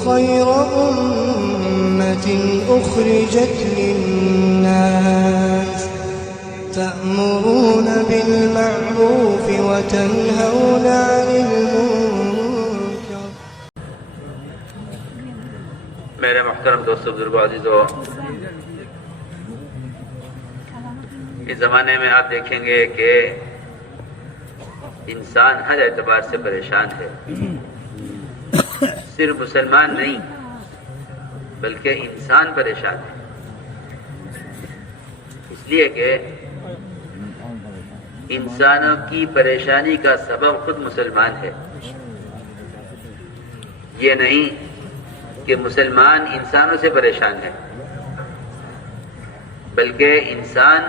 خير أمة أخرجت للناس تأمرون بالمعروف وتنهون عن المنكر. میرے محترم دوستو، بزرگوں، عزیزوں، اس زمانے میں آپ دیکھیں گے کہ انسان ہر اعتبار سے پریشان ہے. صرف مسلمان نہیں بلکہ انسان پریشان ہے، اس لیے کہ انسانوں کی پریشانی کا سبب خود مسلمان ہے. یہ نہیں کہ مسلمان انسانوں سے پریشان ہے، بلکہ انسان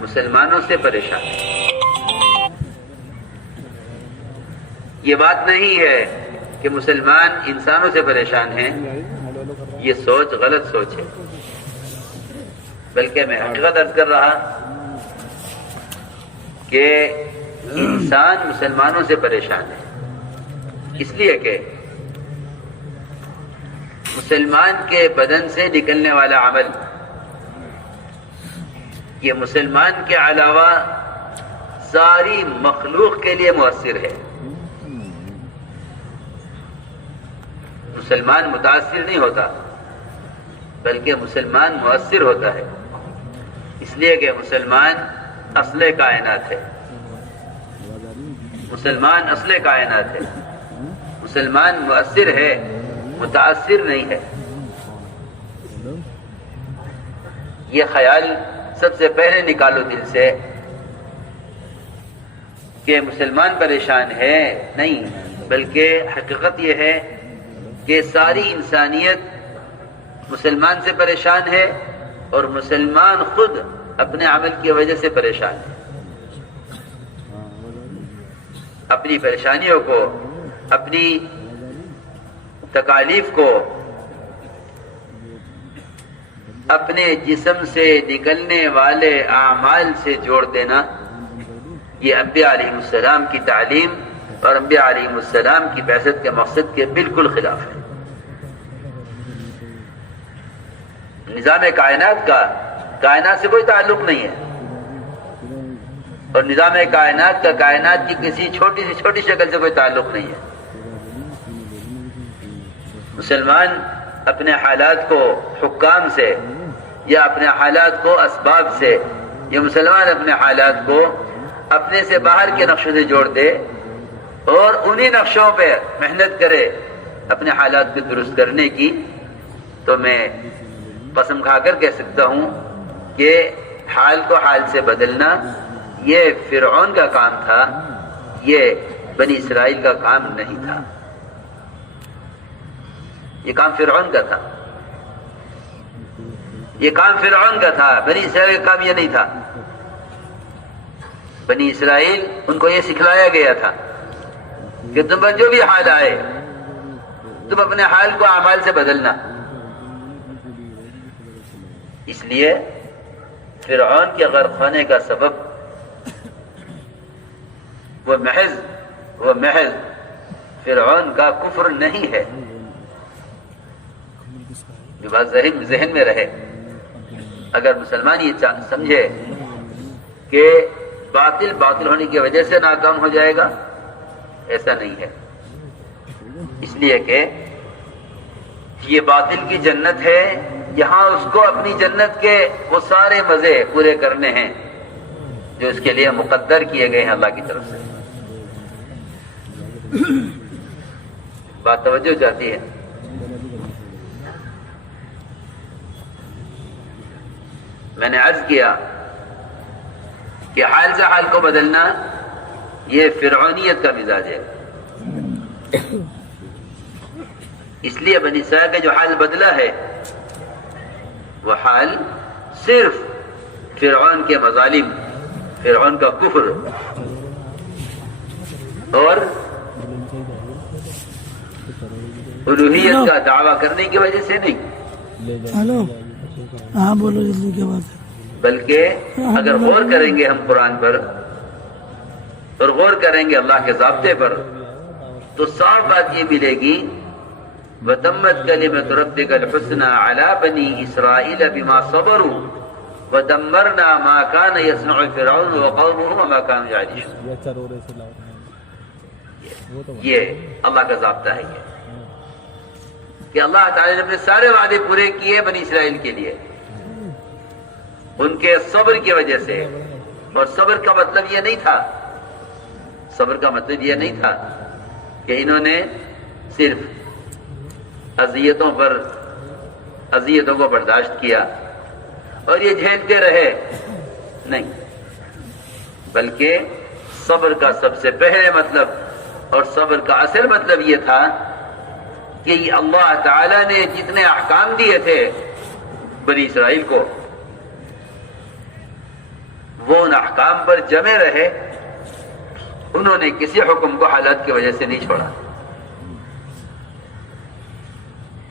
مسلمانوں سے پریشان ہے. یہ بات نہیں ہے کہ مسلمان انسانوں سے پریشان ہیں، یہ سوچ غلط سوچ ہے، بلکہ میں حقیقت عرض کر رہا کہ انسان مسلمانوں سے پریشان ہے، اس لیے کہ مسلمان کے بدن سے نکلنے والا عمل یہ مسلمان کے علاوہ ساری مخلوق کے لیے مؤثر ہے. مسلمان متاثر نہیں ہوتا بلکہ مسلمان مؤثر ہوتا ہے، اس لیے کہ مسلمان اصل کائنات ہے. مسلمان اصل کائنات ہے، مسلمان مؤثر ہے، متاثر نہیں ہے. یہ خیال سب سے پہلے نکالو دل سے کہ مسلمان پریشان ہے، نہیں، بلکہ حقیقت یہ ہے کہ ساری انسانیت مسلمان سے پریشان ہے اور مسلمان خود اپنے عمل کی وجہ سے پریشان ہے. اپنی پریشانیوں کو، اپنی تکالیف کو اپنے جسم سے نکلنے والے اعمال سے جوڑ دینا، یہ انبیاء علیہ السلام کی تعلیم اور انبیاء علیہ السلام کی بعثت کے مقصد کے بالکل خلاف ہے. نظام کائنات کا کائنات سے کوئی تعلق نہیں ہے، اور نظام کائنات کا کائنات کی کسی چھوٹی سے چھوٹی شکل سے کوئی تعلق نہیں ہے. مسلمان اپنے حالات کو حکام سے یا اپنے حالات کو اسباب سے، یا مسلمان اپنے حالات کو اپنے سے باہر کے نقشوں سے جوڑ دے اور انہی نقشوں پہ محنت کرے اپنے حالات کو درست کرنے کی، تو میں قسم کھا کر کہہ سکتا ہوں کہ حال کو حال سے بدلنا یہ فرعون کا کام تھا، یہ بنی اسرائیل کا کام نہیں تھا. یہ کام فرعون کا تھا، یہ کام فرعون کا تھا، بنی اسرائیل کا کام یہ نہیں تھا. بنی اسرائیل ان کو یہ سکھلایا گیا تھا کہ تم پر جو بھی حال آئے تم اپنے حال کو اعمال سے بدلنا. اس لیے فرعون کے غرق ہونے کا سبب وہ محض فرعون کا کفر نہیں ہے. یہ بات ذہن میں رہے. اگر مسلمان یہ سمجھے کہ باطل ہونے کی وجہ سے ناکام ہو جائے گا، ایسا نہیں ہے. اس لیے کہ یہ باطل کی جنت ہے، یہاں اس کو اپنی جنت کے وہ سارے مزے پورے کرنے ہیں جو اس کے لیے مقدر کیے گئے ہیں اللہ کی طرف سے. بات توجہ چاہتی ہے. میں نے عرض کیا کہ حال سے حال کو بدلنا یہ فرعونیت کا مزاج ہے. اس لیے بنی اسرائیل کا جو حال بدلا ہے وہ حال صرف فرعون کے مظالم، فرعون کا کفر اور الوہیت کا دعویٰ کرنے کی وجہ سے نہیں. ہلو، ہاں بولو جلدی، کیا بات ہے؟ بلکہ اگر غور کریں گے ہم قرآن پر اور غور کریں گے اللہ کے ضابطے پر، تو صاف بات یہ ملے گی وتمت کلمۃ ربک الحسنى علی بنی اسرائیل بما صبروا ودمرنا ما كان يصنع فرعون وقومه وما كانوا يعرشون. یہ اللہ کا ضابطہ ہے یہ کہ اللہ تعالی نے اپنے سارے وعدے پورے کیے بنی اسرائیل کے لیے ان کے صبر کی وجہ سے. اور صبر کا مطلب یہ نہیں تھا، صبر کا مطلب یہ نہیں تھا کہ انہوں نے صرف اذیتوں کو برداشت کیا اور یہ جھیلتے رہے، نہیں، بلکہ صبر کا سب سے پہلے مطلب اور صبر کا اصل مطلب یہ تھا کہ اللہ تعالی نے جتنے احکام دیے تھے بنی اسرائیل کو وہ ان احکام پر جمے رہے، انہوں نے کسی حکم کو حالات کی وجہ سے نہیں چھوڑا.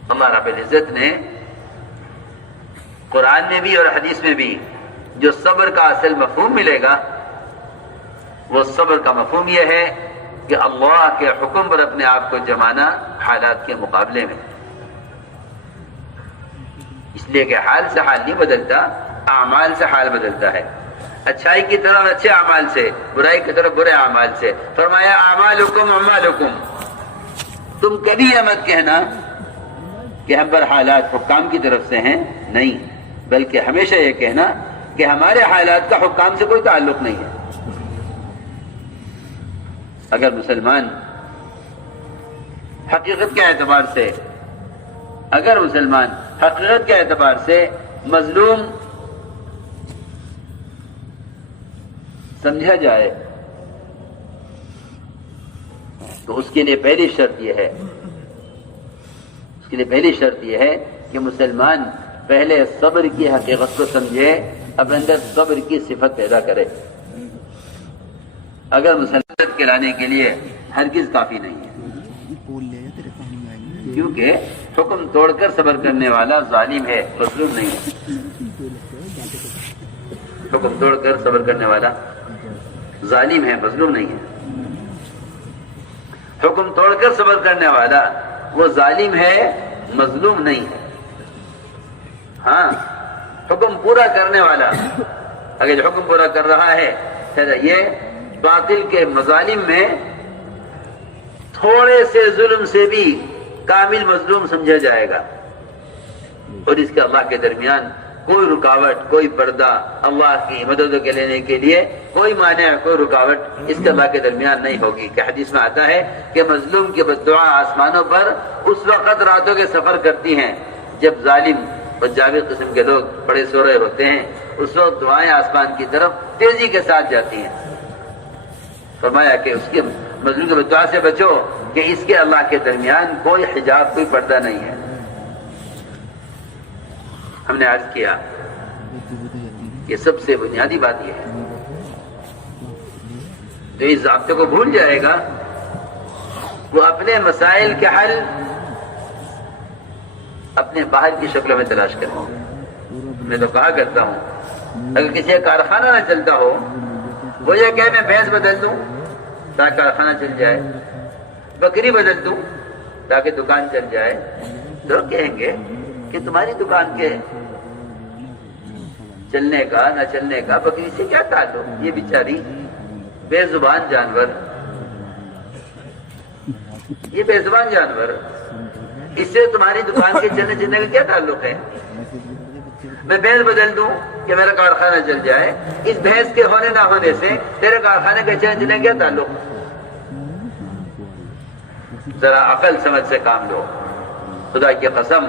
اللہ رب العزت نے قرآن میں بھی اور حدیث میں بھی جو صبر کا اصل مفہوم ملے گا وہ صبر کا مفہوم یہ ہے کہ اللہ کے حکم پر اپنے آپ کو جمانا حالات کے مقابلے میں، اس لیے کہ حال سے حال نہیں بدلتا، اعمال سے حال بدلتا ہے. اچھائی کی طرف اچھے اعمال سے، برائی کی طرف برے اعمال سے. فرمایا اعمالکم اعمالکم، تم کبھی یہ مت کہنا کہ ہم پر حالات حکام کی طرف سے ہیں، نہیں، بلکہ ہمیشہ یہ کہنا کہ ہمارے حالات کا حکام سے کوئی تعلق نہیں ہے. اگر مسلمان حقیقت کے اعتبار سے مظلوم سمجھا جائے تو اس کے لیے پہلی شرط یہ ہے کہ مسلمان پہلے صبر کی حقیقت کو سمجھے، اپنے اندر صبر کی صفت پیدا کرے. اگر مسلمان کے لانے کے لیے ہرگز کافی نہیں ہے، کیونکہ حکم توڑ کر صبر کرنے والا ظالم ہے، مظلوم نہیں ہے. حکم توڑ کر صبر کرنے والا ظالم ہے، مظلوم نہیں ہے. حکم توڑ کر صبر کرنے والا وہ ظالم ہے، مظلوم نہیں ہے. ہاں، حکم پورا کرنے والا اگر حکم پورا کر رہا ہے یہ باطل کے مظالم میں تھوڑے سے ظلم سے بھی کامل مظلوم سمجھا جائے گا، اور اس کے اللہ کے درمیان کوئی رکاوٹ، کوئی پردہ، اللہ کی مدد کے لینے کے لیے کوئی مانع، کوئی رکاوٹ اس کے اللہ کے درمیان نہیں ہوگی. کہ حدیث میں آتا ہے کہ مظلوم کی بددعا آسمانوں پر اس وقت راتوں کے سفر کرتی ہیں جب ظالم اور جاوید قسم کے لوگ بڑے سو رہے ہوتے ہیں، اس وقت دعائیں آسمان کی طرف تیزی کے ساتھ جاتی ہیں. فرمایا کہ اس کے مظلوم کی بددعا سے بچو کہ اس کے اللہ کے درمیان کوئی حجاب، کوئی پردہ نہیں ہے. ہم نے عرض کیا یہ سب سے بنیادی بات یہ ہے. جو اس ضابطے کو بھول جائے گا وہ اپنے مسائل کے حل اپنے باہر کی شکلوں میں تلاش کرے. میں تو کہا کرتا ہوں اگر کسی کا کارخانہ نہ چلتا ہو وہ یہ کہ میں بھینس بدل دوں تاکہ کارخانہ چل جائے، بکری بدل دوں تاکہ دکان چل جائے، تو کہیں گے کہ تمہاری دکان کے چلنے کا نہ چلنے کا بکری سے کیا تعلق؟ یہ بیچاری بے زبان جانور، یہ بے زبان جانور، اس سے تمہاری دکان کے چلنے چلنے کا کیا تعلق ہے؟ میں بھینس بدل دوں کہ میرا کارخانہ چل جائے، اس بھینس کے ہونے نہ ہونے سے تیرے کارخانے کے چلنے چلنے کا کیا تعلق؟ ذرا عقل سمجھ سے کام لو. خدا کی قسم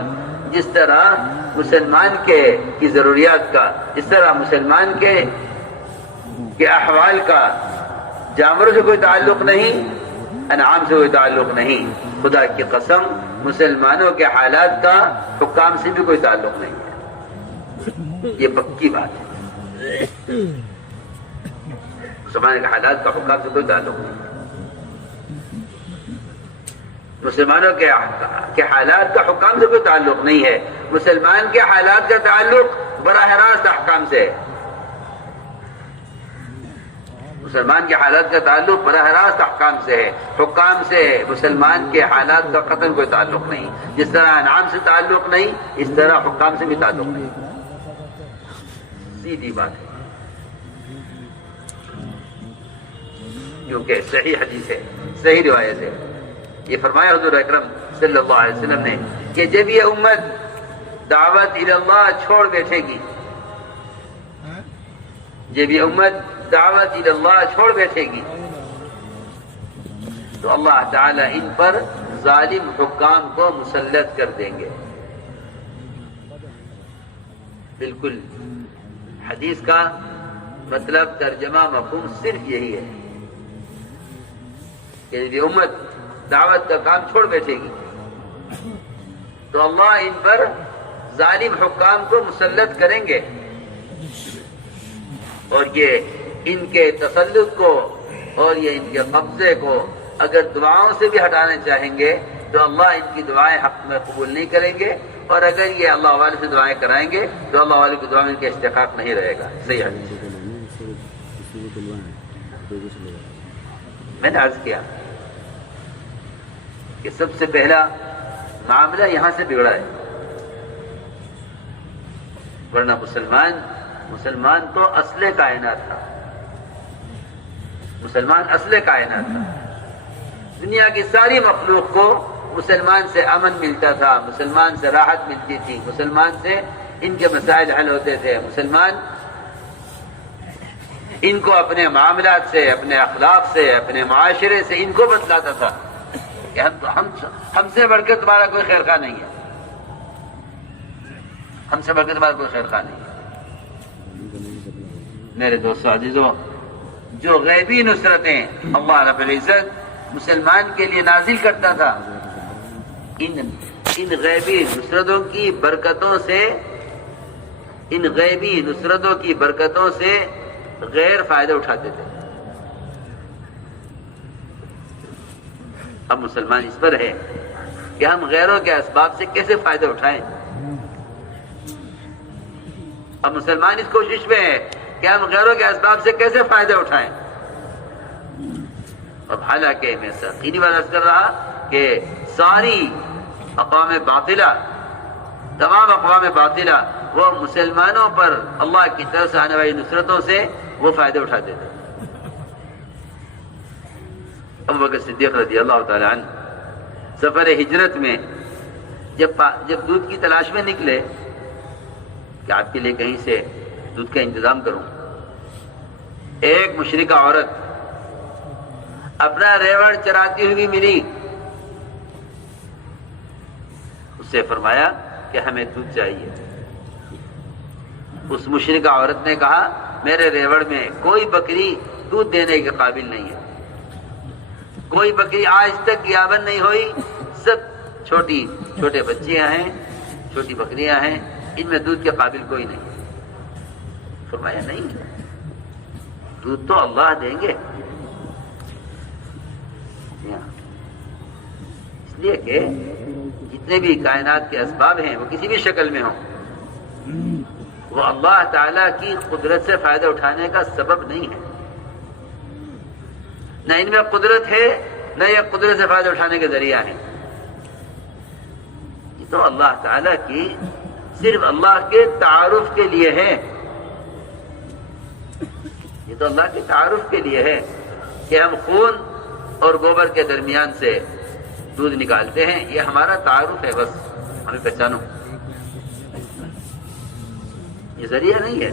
جس طرح مسلمان کی ضروریات کا، اس طرح مسلمان کے احوال کا جانوروں سے کوئی تعلق نہیں، انعام سے کوئی تعلق نہیں. خدا کی قسم مسلمانوں کے حالات کا حکام سے بھی کوئی تعلق نہیں ہے. یہ پکی بات ہے. مسلمان کے حالات کا حکام سے کوئی تعلق نہیں. مسلمانوں کے حالات کا حکام سے کوئی تعلق نہیں ہے. مسلمان کے حالات کا تعلق براہ راست احکام سے ہے. مسلمان کے حالات کا تعلق براہ راست احکام سے ہے، حکام سے ہے۔ مسلمان کے حالات کا قطعاً کوئی تعلق نہیں، جس طرح انعام سے تعلق نہیں اس طرح حکام سے بھی تعلق نہیں، سیدھی بات ہے۔ کیونکہ صحیح حدیث ہے، صحیح روایت ہے، یہ فرمایا حضور اکرم صلی اللہ علیہ وسلم نے کہ جب یہ امت دعوت اللہ چھوڑ بیٹھے گی، جب یہ امت دعوت اللہ چھوڑ بیٹھے گی تو اللہ تعالی ان پر ظالم حکام کو مسلط کر دیں گے۔ بالکل حدیث کا مطلب ترجمہ مفہوم صرف یہی ہے کہ یہ امت دعوت کا کام چھوڑ بیٹھے گی تو اللہ ان پر ظالم حکام کو مسلط کریں گے، اور یہ ان کے تسلط کو اور یہ ان کے قبضے کو اگر دعاؤں سے بھی ہٹانا چاہیں گے تو اللہ ان کی دعائیں حق میں قبول نہیں کریں گے، اور اگر یہ اللہ والے سے دعائیں کرائیں گے تو اللہ والے کی دعا میں ان کا استحقاق نہیں رہے گا۔ صحیح حدیث۔ میں نے عرض کیا کہ سب سے پہلا معاملہ یہاں سے بگڑا ہے، ورنہ مسلمان تو اصل کائنات تھا، مسلمان اصل کائنات تھا۔ دنیا کی ساری مخلوق کو مسلمان سے امن ملتا تھا، مسلمان سے راحت ملتی تھی، مسلمان سے ان کے مسائل حل ہوتے تھے، مسلمان ان کو اپنے معاملات سے، اپنے اخلاق سے، اپنے معاشرے سے ان کو بتلاتا تھا کہ ہم سے بڑھ کے تمہارا کوئی خیر خواہ نہیں ہے، ہم سے بڑھ کے تمہارا کوئی خیر خواہ نہیں ہے۔ میرے دوستو عزیزو، جو غیبی نصرتیں اللہ رب العزت مسلمان کے لیے نازل کرتا تھا، ان غیبی نصرتوں کی برکتوں سے، ان غیبی نصرتوں کی برکتوں سے غیر فائدہ اٹھاتے تھے۔ اب مسلمان اس پر ہے کہ ہم غیروں کے اسباب سے کیسے فائدہ اٹھائیں۔ اب مسلمان اس کوشش میں ہے کہ ہم غیروں کے اسباب سے کیسے فائدہ اٹھائیں۔ اب حالانکہ میں یقینی بات عرض کر رہا کہ ساری اقوام باطلہ، تمام اقوام باطلہ وہ مسلمانوں پر اللہ کی طرف سے آنے والی نصرتوں سے وہ فائدہ اٹھاتے تھے۔ ابو بکر صدیق رضی اللہ تعالی عنہ سفر ہجرت میں جب دودھ کی تلاش میں نکلے کہ آپ کے لیے کہیں سے دودھ کا انتظام کروں، ایک مشرکہ عورت اپنا ریوڑ چراتی ہوئی ملی، اس سے فرمایا کہ ہمیں دودھ چاہیے۔ اس مشرکہ عورت نے کہا میرے ریوڑ میں کوئی بکری دودھ دینے کے قابل نہیں ہے، کوئی بکری آج تک یابن نہیں ہوئی، سب چھوٹے بچیاں ہیں، چھوٹی بکریاں ہیں، ان میں دودھ کے قابل کوئی نہیں۔ فرمایا نہیں، دودھ تو اللہ دیں گے، اس لیے کہ جتنے بھی کائنات کے اسباب ہیں وہ کسی بھی شکل میں ہوں، وہ اللہ تعالیٰ کی قدرت سے فائدہ اٹھانے کا سبب نہیں ہے۔ نہ ان میں قدرت ہے، نہ یہ قدرت سے فائدہ اٹھانے کے ذریعہ ہیں۔ یہ تو اللہ تعالیٰ کی صرف اللہ کے تعارف کے لیے ہے، یہ تو اللہ کے تعارف کے لیے ہے کہ ہم خون اور گوبر کے درمیان سے دودھ نکالتے ہیں، یہ ہمارا تعارف ہے، بس ہمیں پہچانو، یہ ذریعہ نہیں ہے۔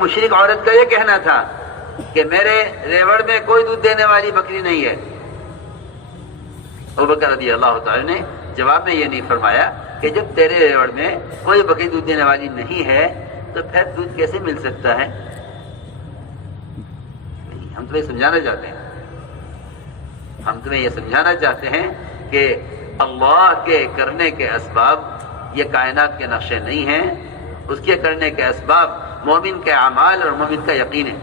مشرک عورت کا یہ کہنا تھا کہ میرے ریوڑ میں کوئی دودھ دینے والی بکری نہیں ہے۔ ابوبکر رضی اللہ تعالی نے جواب میں یہ نہیں فرمایا کہ جب تیرے ریوڑ میں کوئی بکری دودھ دینے والی نہیں ہے تو پھر دودھ کیسے مل سکتا ہے؟ ہم تمہیں سمجھانا چاہتے ہیں، ہم تمہیں یہ سمجھانا چاہتے ہیں کہ اللہ کے کرنے کے اسباب یہ کائنات کے نقشے نہیں ہیں، اس کے کرنے کے اسباب مومن کے اعمال اور مومن کا یقین ہے۔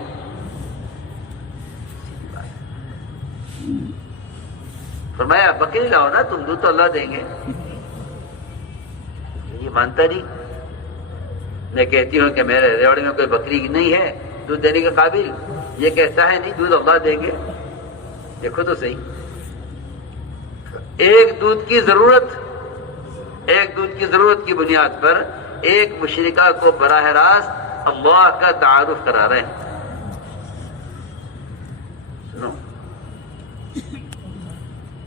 فرمایا بکری لاؤ نا، تم دودھ تو اللہ دیں گے، یہ مانتا نہیں، میں کہتی ہوں کہ میرے ریوڑی میں کوئی بکری نہیں ہے دودھ دینے کے قابل، یہ کہتا ہے نہیں دودھ اللہ دیں گے۔ دیکھو تو صحیح، ایک دودھ کی ضرورت کی بنیاد پر ایک مشرکہ کو براہ راست اللہ کا تعارف کرا رہے ہیں۔ سنو،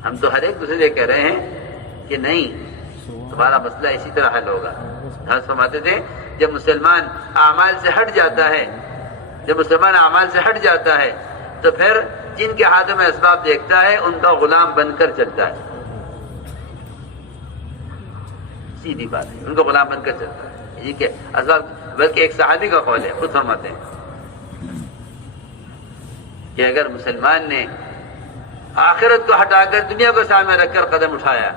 ہم تو ہر ایک دوسرے سے کہہ رہے ہیں کہ نہیں تمہارا مسئلہ اسی طرح حل ہوگا۔ حضرت فرماتے تھے جب مسلمان اعمال سے ہٹ جاتا ہے تو پھر جن کے ہاتھوں میں اسباب دیکھتا ہے ان کا غلام بن کر چلتا ہے، سیدھی بات ہے، ان کا غلام بن کر چلتا ہے۔ یہ کہ اسباب، بلکہ ایک صحابی کا قول ہے، خود فرماتے ہیں کہ اگر مسلمان نے آخرت کو ہٹا کر دنیا کو سامنے رکھ کر قدم اٹھایا،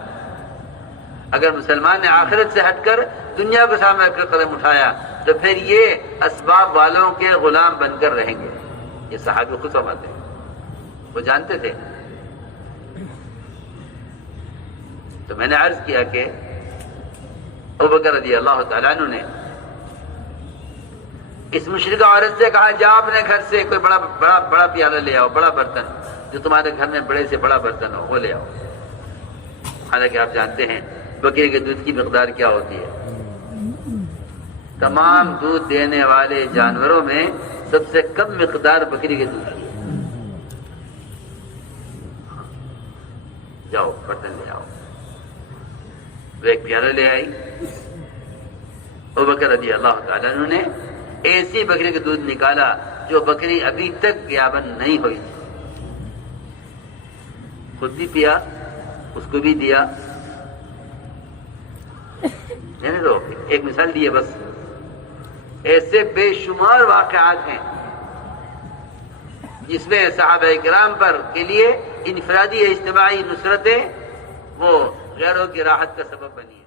اگر مسلمان نے آخرت سے ہٹ کر دنیا کو سامنے رکھ کر قدم اٹھایا تو پھر یہ اسباب والوں کے غلام بن کر رہیں گے۔ یہ صحابی خود فرماتے ہیں، وہ جانتے تھے۔ تو میں نے عرض کیا کہ ابوبکر رضی اللہ تعالیٰ عنہ نے اس مشرکہ عورت سے کہا جا اپنے گھر سے کوئی بڑا پیالہ لے آؤ، بڑا برتن، جو تمہارے گھر میں بڑے سے بڑا برتن ہو وہ لے آؤ۔ حالانکہ آپ جانتے ہیں بکری کے دودھ کی مقدار کیا ہوتی ہے۔ تمام دودھ دینے والے جانوروں میں سب سے کم مقدار بکری کے دودھ کی ہے۔ جاؤ برتن لے آؤ۔ وہ ایک پیالہ لے آئی۔ ابوبکر رضی اللہ تعالیٰ عنہ نے ایسی بکری کا دودھ نکالا جو بکری ابھی تک گیابن نہیں ہوئی تھی، خود بھی پیا، اس کو بھی دیا۔ یعنی تو ایک مثال دی ہے بس، ایسے بے شمار واقعات ہیں جس میں صحابہ کرام پر کے لیے انفرادی اجتماعی نصرتیں وہ غیروں کی راحت کا سبب بنی ہے۔